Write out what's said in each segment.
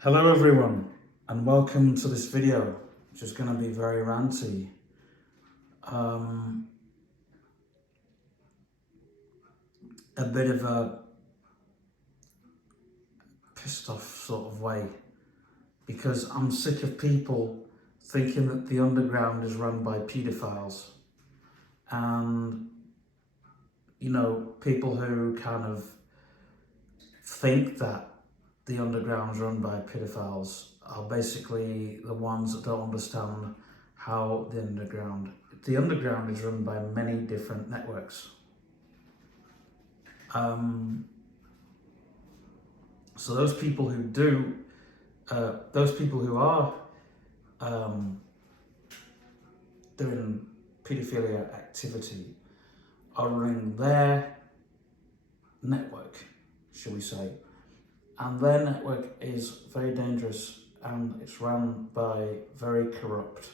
Hello everyone and welcome to this video, which is going to be very ranty. A bit of a pissed off sort of way, because I'm sick of people thinking that the underground is run by paedophiles and, people who kind of think that the underground is run by paedophiles are basically the ones that don't understand how the underground is run by many different networks. So those people who are doing paedophilia activity are running their network, shall we say, and their network is very dangerous and it's run by very corrupt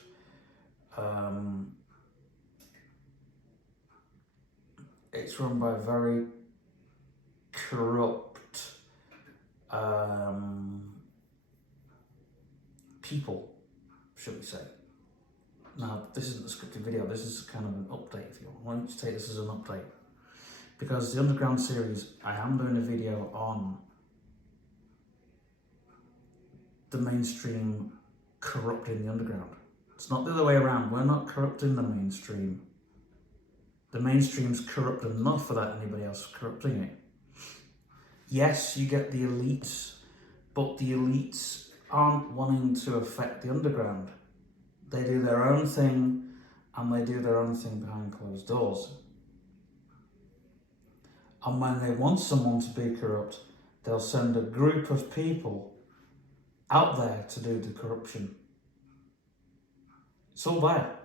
people, should we say. Now, this isn't a scripted video, this is kind of an update if you want. Why don't you take this as an update? Because the Underground series, I am doing a video on the mainstream corrupting the underground. It's not the other way around. We're not corrupting the mainstream. The mainstream's corrupt enough without anybody else corrupting it. Yes, you get the elites, but the elites aren't wanting to affect the underground. They do their own thing, and they do their own thing behind closed doors. And when they want someone to be corrupt, they'll send a group of people out there to do the corruption. It's all there.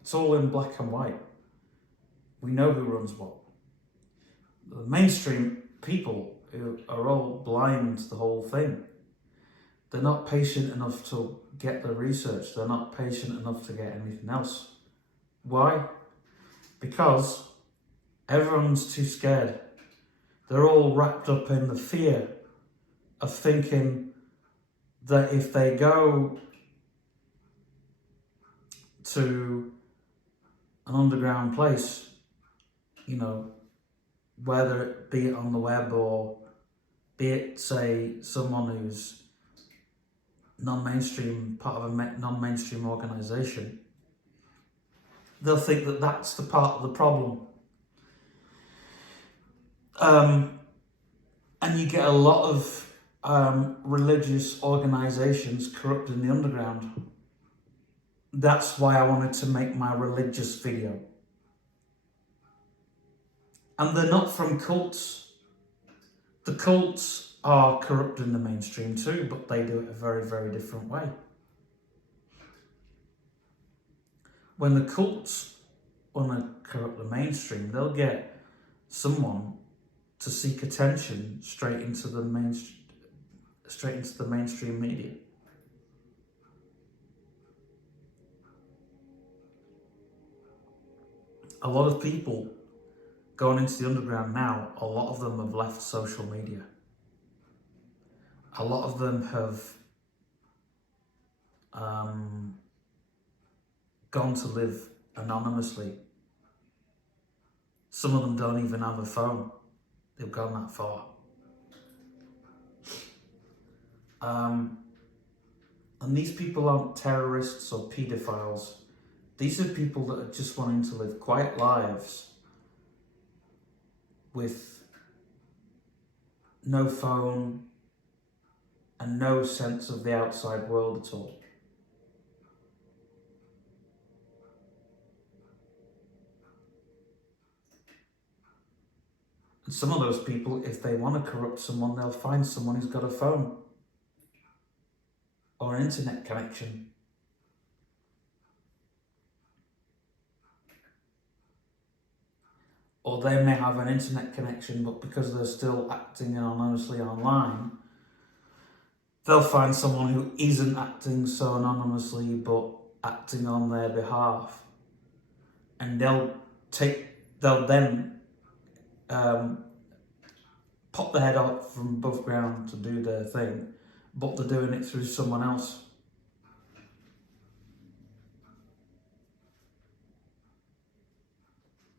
It's all in black and white. We know who runs what. The mainstream people who are all blind to the whole thing. They're not patient enough to get the research. They're not patient enough to get anything else. Why? Because everyone's too scared. They're all wrapped up in the fear of thinking that if they go to an underground place, whether it be on the web or be it, say, someone who's non-mainstream, part of a non-mainstream organisation, they'll think that that's the part of the problem. And you get a lot of religious organisations corrupting the underground. That's why I wanted to make my religious video. And they're not from cults. The cults are corrupting the mainstream too, but they do it a very, very different way. When the cults want to corrupt the mainstream, they'll get someone to seek attention straight into the mainstream media. A lot of people going into the underground now, a lot of them have left social media. A lot of them have gone to live anonymously. Some of them don't even have a phone. They've gone that far. And these people aren't terrorists or paedophiles. These are people that are just wanting to live quiet lives with no phone and no sense of the outside world at all. And some of those people, if they want to corrupt someone, they'll find someone who's got a phone or an internet connection. Or they may have an internet connection, but because they're still acting anonymously online, they'll find someone who isn't acting so anonymously, but acting on their behalf. And they'll then pop their head out from above ground to do their thing, but they're doing it through someone else.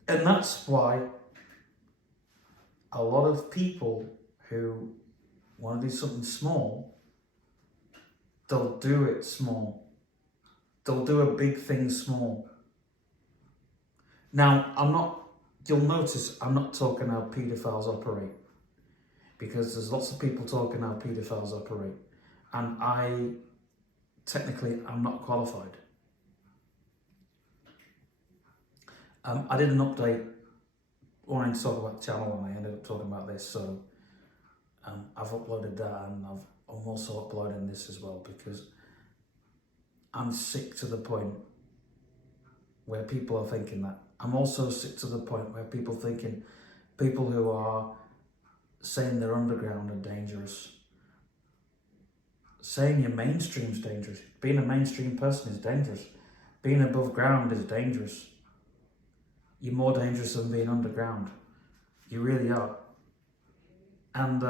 And that's why a lot of people who want to do something small, they'll do it small. They'll do a big thing small. Now, you'll notice I'm not talking how paedophiles operate, because there's lots of people talking how paedophiles operate, and I'm not qualified. I did an update wanting to talk about the channel, and I ended up talking about this, so I've uploaded that, and I'm also uploading this as well, because I'm sick to the point where people are thinking that. I'm also sick to the point where people who are saying they're underground are dangerous. Saying you're mainstream is dangerous. Being a mainstream person is dangerous. Being above ground is dangerous. You're more dangerous than being underground. You really are. And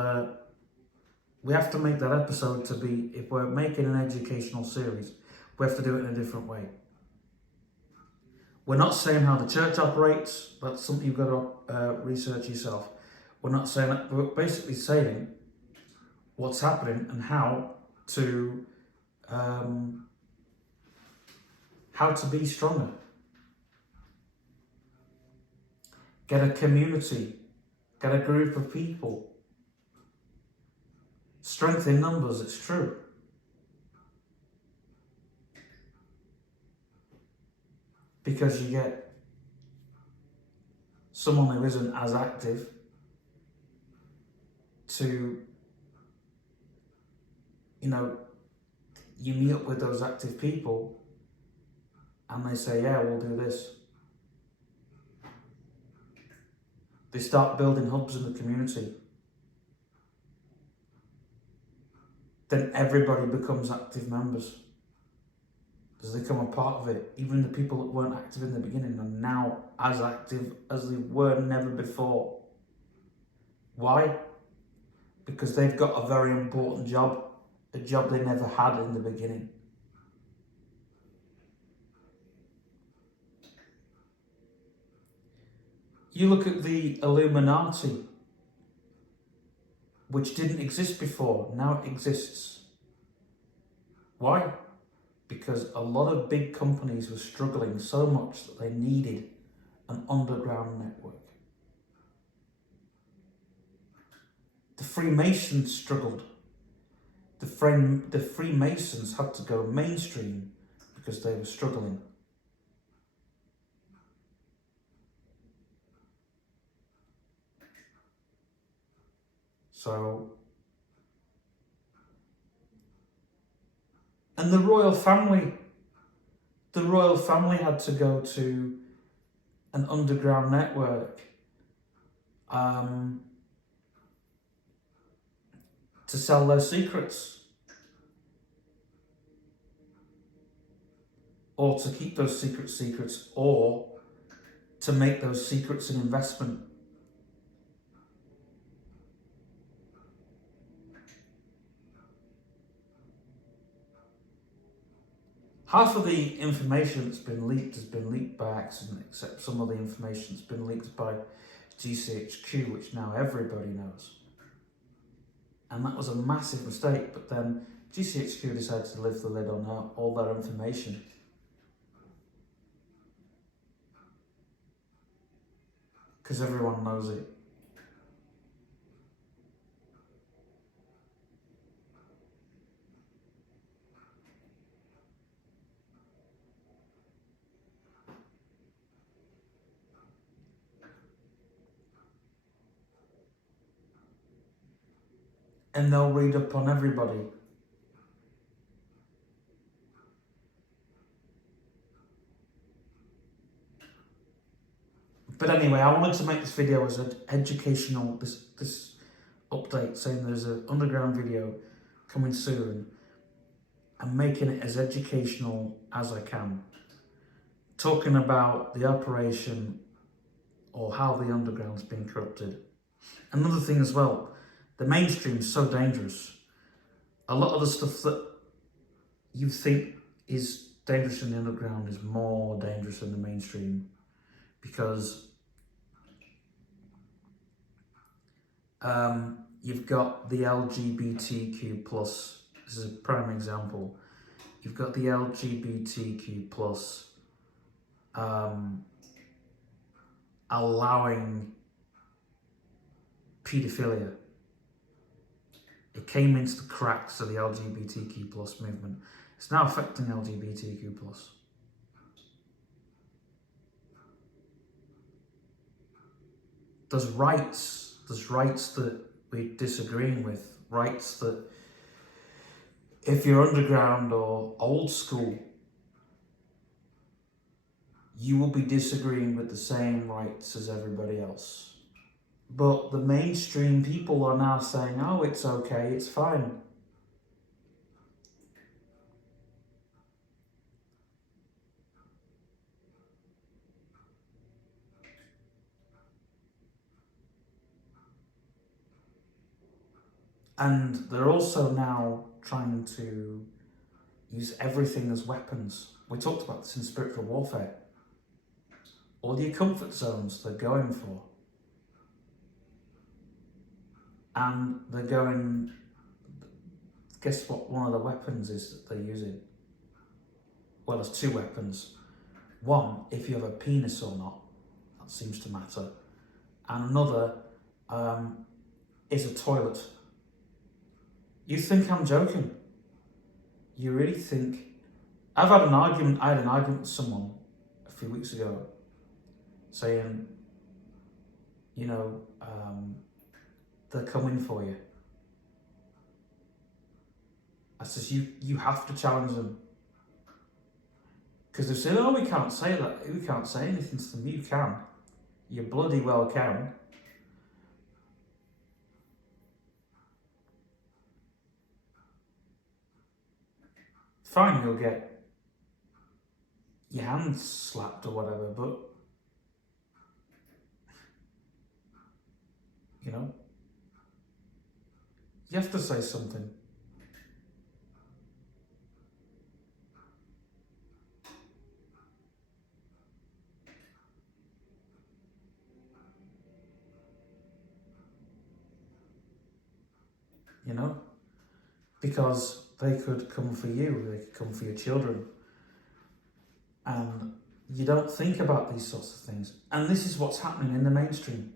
we have to make that episode to be, if we're making an educational series, we have to do it in a different way. We're not saying how the church operates. That's something you've got to research yourself. We're not saying that. We're basically saying what's happening and how to be stronger. Get a community. Get a group of people. Strength in numbers, it's true. Because you get someone who isn't as active to, you meet up with those active people and they say, yeah, we'll do this. They start building hubs in the community. Then everybody becomes active members. Because they become a part of it. Even the people that weren't active in the beginning are now as active as they were never before. Why? Because they've got a very important job. A job they never had in the beginning. You look at the Illuminati, which didn't exist before, now it exists. Why? Because a lot of big companies were struggling so much that they needed an underground network. The Freemasons struggled. The Freemasons had to go mainstream because they were struggling. So, and the royal family had to go to an underground network to sell their secrets, or to keep those secrets, or to make those secrets an investment. Half of the information that's been leaked has been leaked by accident, except some of the information that's been leaked by GCHQ, which now everybody knows. And that was a massive mistake, but then GCHQ decided to lift the lid on all their information. Because everyone knows it. And they'll read up on everybody. But anyway, I wanted to make this video as an educational, this update saying there's an underground video coming soon. I'm making it as educational as I can. Talking about the operation or how the underground's been corrupted. Another thing as well, the mainstream is so dangerous. a lot of the stuff that you think is dangerous in the underground is more dangerous in the mainstream, because you've got the LGBTQ plus. This is a prime example. You've got the LGBTQ plus allowing paedophilia. It came into the cracks of the LGBTQ plus movement. It's now affecting LGBTQ plus. There's rights that we're disagreeing with, rights that if you're underground or old school, you will be disagreeing with the same rights as everybody else. But the mainstream people are now saying, oh, it's okay, it's fine. And they're also now trying to use everything as weapons. We talked about this in spiritual warfare. All your comfort zones they're going for. And they're going, guess what one of the weapons is that they're using? Well, there's two weapons. One, if you have a penis or not, that seems to matter. And another is a toilet. You think I'm joking? You really think? I had an argument with someone a few weeks ago saying, you know, they're coming for you. I says, you have to challenge them. Because they said, oh, we can't say that. We can't say anything to them. You can. You bloody well can. Fine, you'll get your hands slapped or whatever, but, you know, you have to say something. You know, because they could come for you, they could come for your children. And you don't think about these sorts of things. And this is what's happening in the mainstream.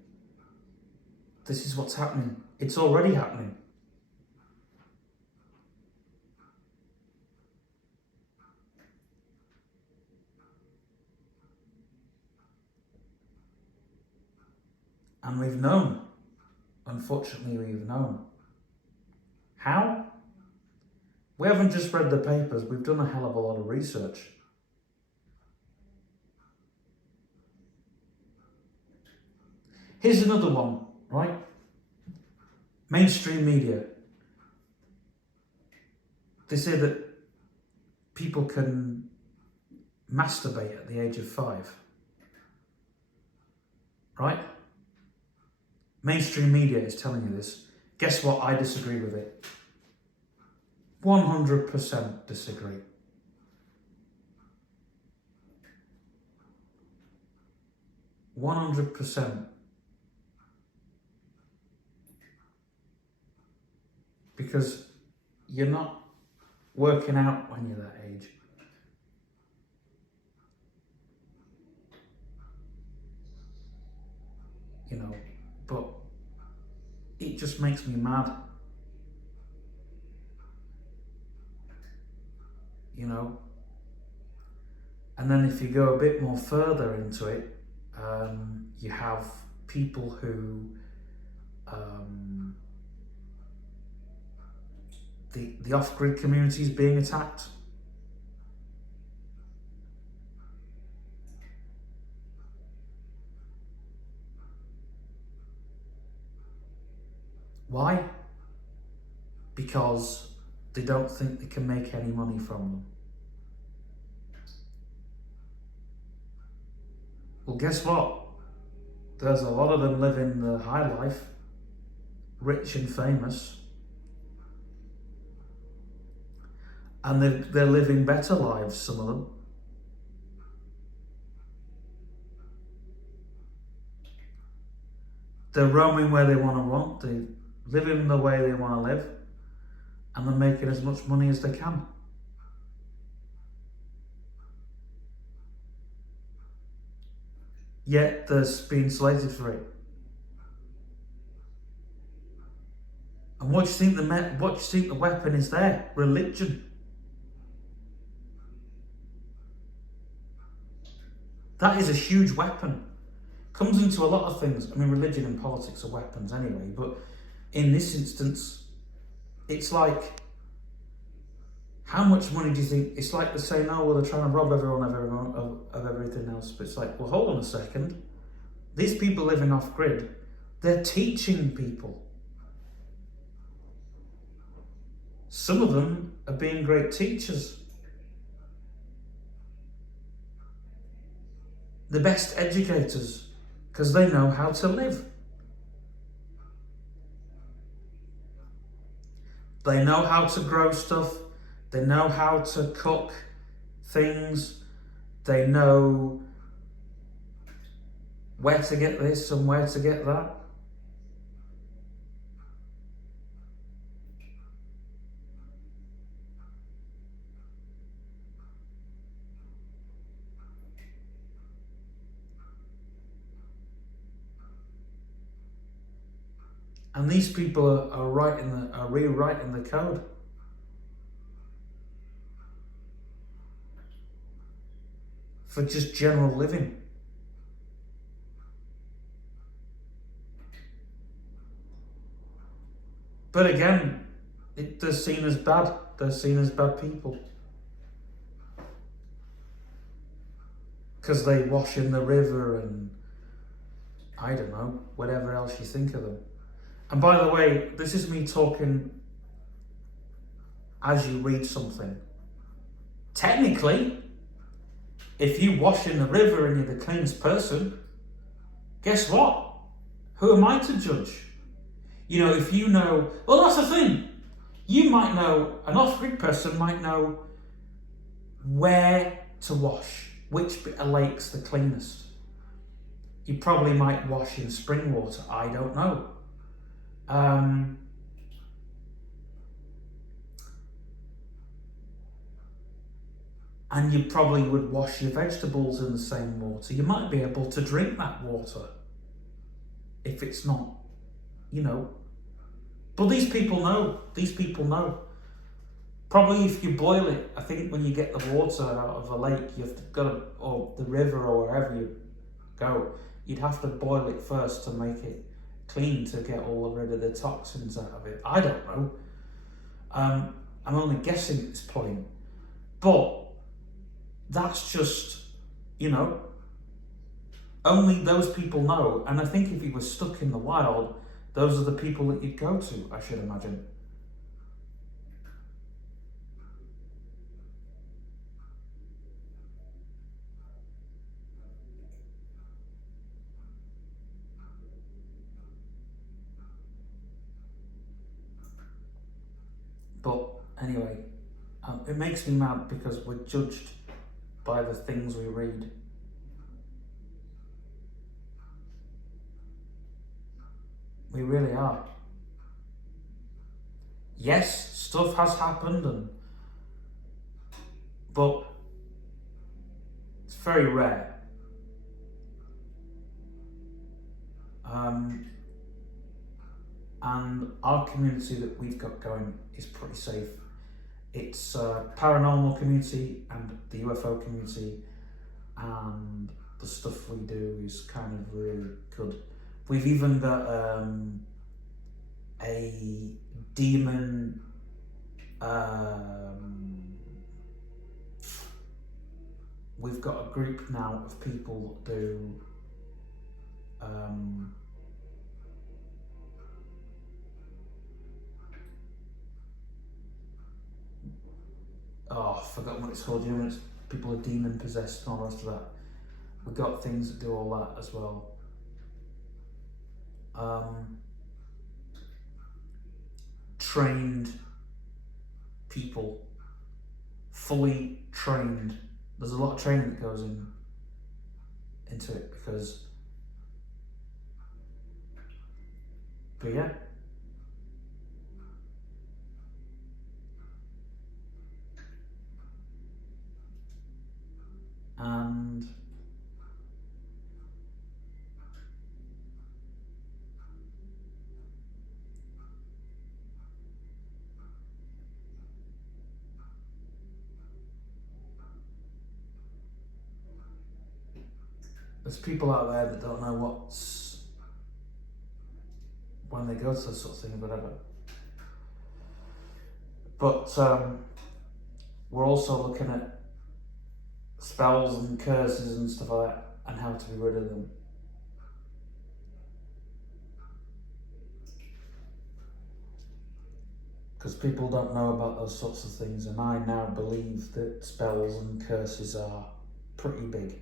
This is what's happening. It's already happening. And we've known. Unfortunately, we've known. How? We haven't just read the papers, we've done a hell of a lot of research. Here's another one, right? Mainstream media. They say that people can masturbate at the age of 5. Right? Mainstream media is telling you this. Guess what? I disagree with it. 100% disagree. %. Because you're not working out when you're that age. You know, but it just makes me mad. You know, and then if you go a bit more further into it, you have people who the off-grid community is being attacked. Why? Because they don't think they can make any money from them. Well, guess what? There's a lot of them living the high life, rich and famous, And they're living better lives, some of them. They're roaming where they want to roam, they're living the way they want to live, and they're making as much money as they can. Yet they're being slated for it. And what do you think the weapon is there? Religion. That is a huge weapon. Comes into a lot of things. I mean, religion and politics are weapons anyway, but in this instance, it's like, how much money do you think? It's like they're saying, oh, well, they're trying to rob everyone of everything else. But it's like, well, hold on a second. These people living off grid, they're teaching people. Some of them are being great teachers. The best educators, because they know how to live. They know how to grow stuff. They know how to cook things. They know where to get this and where to get that. And these people are rewriting the code. For just general living. But again, they're seen as bad. They're seen as bad people. Because they wash in the river and, I don't know, whatever else you think of them. And by the way, this is me talking as you read something. Technically, if you wash in the river and you're the cleanest person, guess what? Who am I to judge? You know, if you know, well, that's the thing. You might know, an off-grid person might know where to wash, which bit of lake's the cleanest. You probably might wash in spring water, I don't know. And you probably would wash your vegetables in the same water. You might be able to drink that water if it's not, you know. But these people know. These people know. Probably if you boil it, I think when you get the water out of a lake, you've got to, or the river or wherever you go, you'd have to boil it first to make it clean to get all rid of the toxins out of it. I don't know. I'm only guessing at this point. But that's just, you know, only those people know. And I think if you were stuck in the wild, those are the people that you'd go to, I should imagine. But anyway, it makes me mad because we're judged by the things we read. We really are. Yes, stuff has happened, but it's very rare. And our community that we've got going is pretty safe. It's a paranormal community and the UFO community, and the stuff we do is kind of really good. We've even got a demon we've got a group now of people that do I've forgotten what it's called, you know, when it's people are demon possessed and all the rest of that. We've got things that do all that as well. Trained people fully trained. There's a lot of training that goes into it because, but yeah. And there's people out there that don't know what's, when they go to this sort of thing, whatever. But we're also looking at spells and curses and stuff like that, and how to be rid of them. Because people don't know about those sorts of things, and I now believe that spells and curses are pretty big.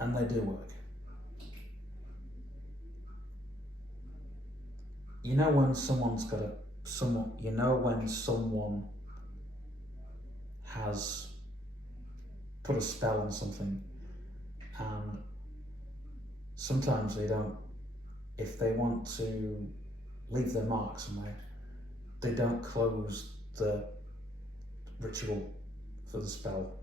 And they do work. You know when someone's got when someone has put a spell on something, and sometimes they don't, if they want to leave their mark somewhere, they don't close the ritual for the spell.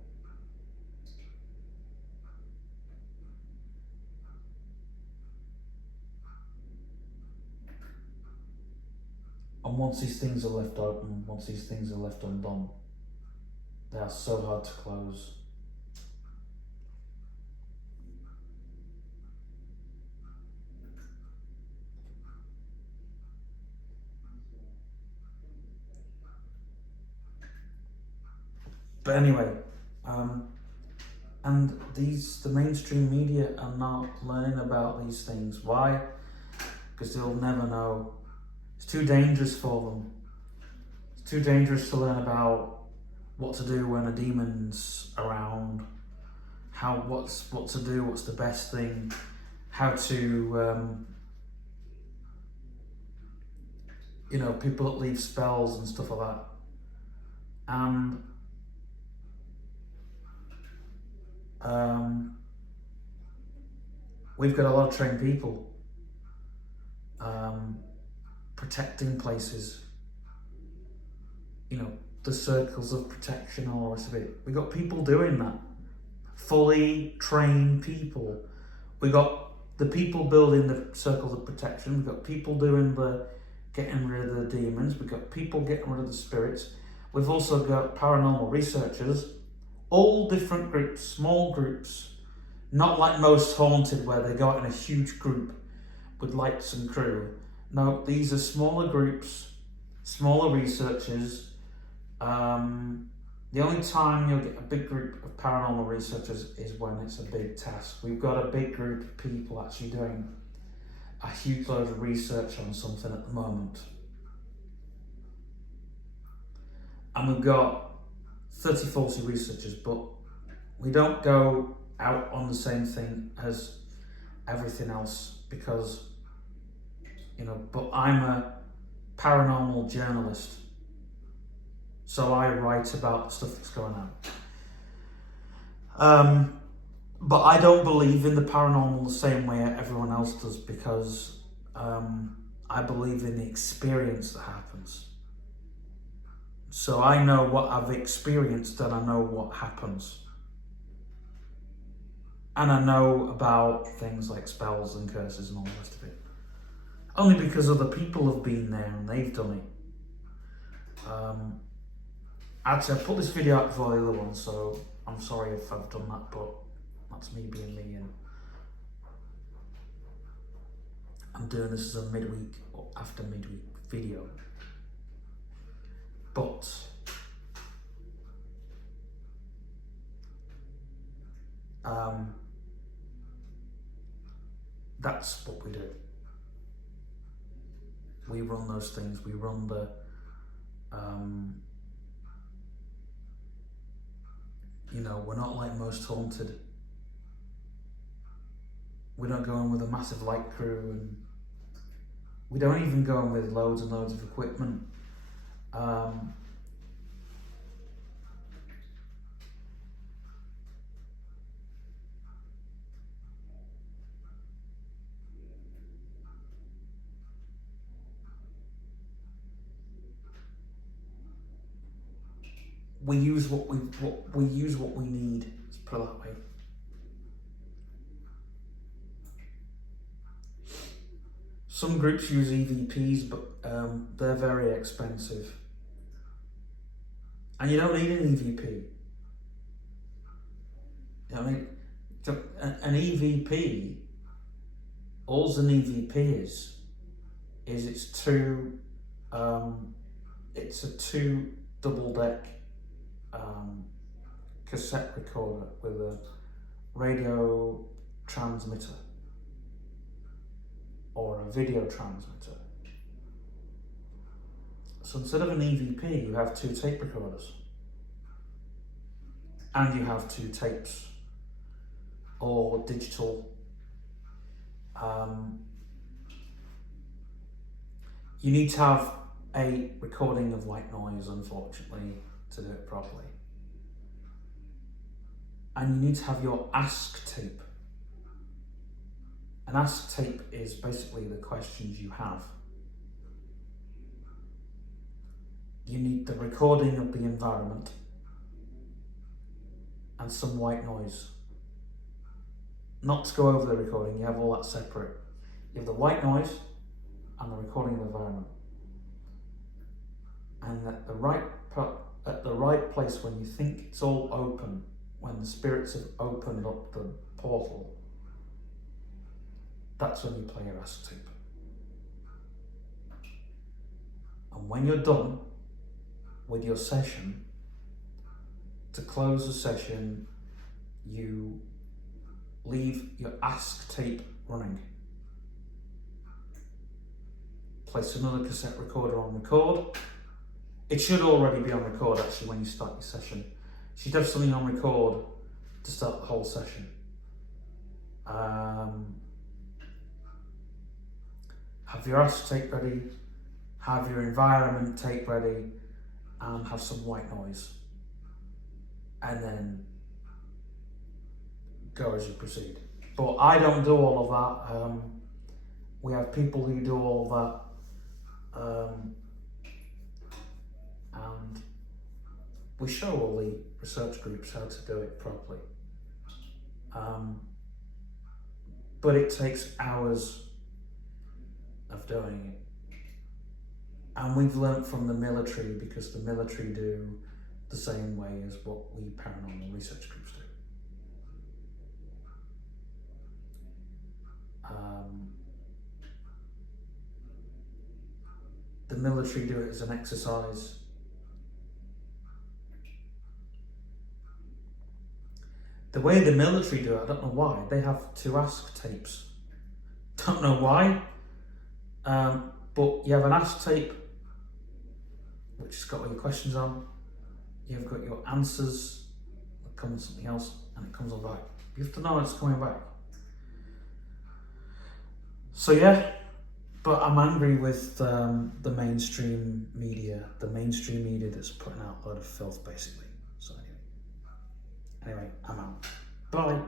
And once these things are left open, once these things are left undone, they are so hard to close. But anyway, and the mainstream media are not learning about these things. Why? Because they'll never know. It's too dangerous for them. It's too dangerous to learn about what to do when a demon's around, what to do, what's the best thing, how to people that leave spells and stuff like that. And we've got a lot of trained people protecting places, the circles of protection and all the rest of it. We got people doing that, fully trained people. We got the people building the circles of protection. We've got people doing the getting rid of the demons. We've got people getting rid of the spirits. We've also got paranormal researchers, all different groups, small groups, not like Most Haunted where they go out in a huge group with lights and crew. No, these are smaller groups, smaller researchers. The only time you'll get a big group of paranormal researchers is when it's a big task. We've got a big group of people actually doing a huge load of research on something at the moment. And we've got 30, 40 researchers, but we don't go out on the same thing as everything else because, but I'm a paranormal journalist. So I write about the stuff that's going on. But I don't believe in the paranormal the same way everyone else does because I believe in the experience that happens. So I know what I've experienced and I know what happens. And I know about things like spells and curses and all the rest of it. Only because other people have been there and they've done it. Actually, I put this video out before the other one, so I'm sorry if I've done that, but that's me being me, and I'm doing this as a midweek or after midweek video. But that's what we do. We run those things. We run the we're not like Most Haunted. We don't go in with a massive light crew, and we don't even go in with loads and loads of equipment. we use what we need. Let's put it that way. Some groups use EVPs, but they're very expensive, and you don't need an EVP. I mean, an EVP, all an EVP is it's a two double deck cassette recorder with a radio transmitter or a video transmitter. So instead of an EVP, you have two tape recorders, and you have two tapes or digital. You need to have a recording of white noise, unfortunately, to do it properly. And you need to have your ask tape. An ask tape is basically the questions you have. You need the recording of the environment and some white noise. Not to go over the recording, you have all that separate. You have the white noise and the recording of the environment. And at the right place, when you think it's all open, when the spirits have opened up the portal, that's when you play your ask tape. And when you're done with your session, to close the session, you leave your ask tape running. Place another cassette recorder on record. It should already be on record actually when you start your session. You should have something on record to start the whole session. Have your ask tape ready, have your environment tape ready, and have some white noise. And then go as you proceed. But I don't do all of that. We have people who do all of that. And we show all the research groups how to do it properly. But it takes hours of doing it. And we've learnt from the military, because the military do the same way as what we paranormal research groups do. The military do it as an exercise. The way the military do it, I don't know why, they have two ask tapes. Don't know why, but you have an ask tape, which has got all your questions on. You've got your answers, that comes something else, and it comes all back. You have to know it's coming back. So yeah, but I'm angry with the mainstream media. The mainstream media that's putting out a load of filth, basically. So anyway, I'm out. Bye.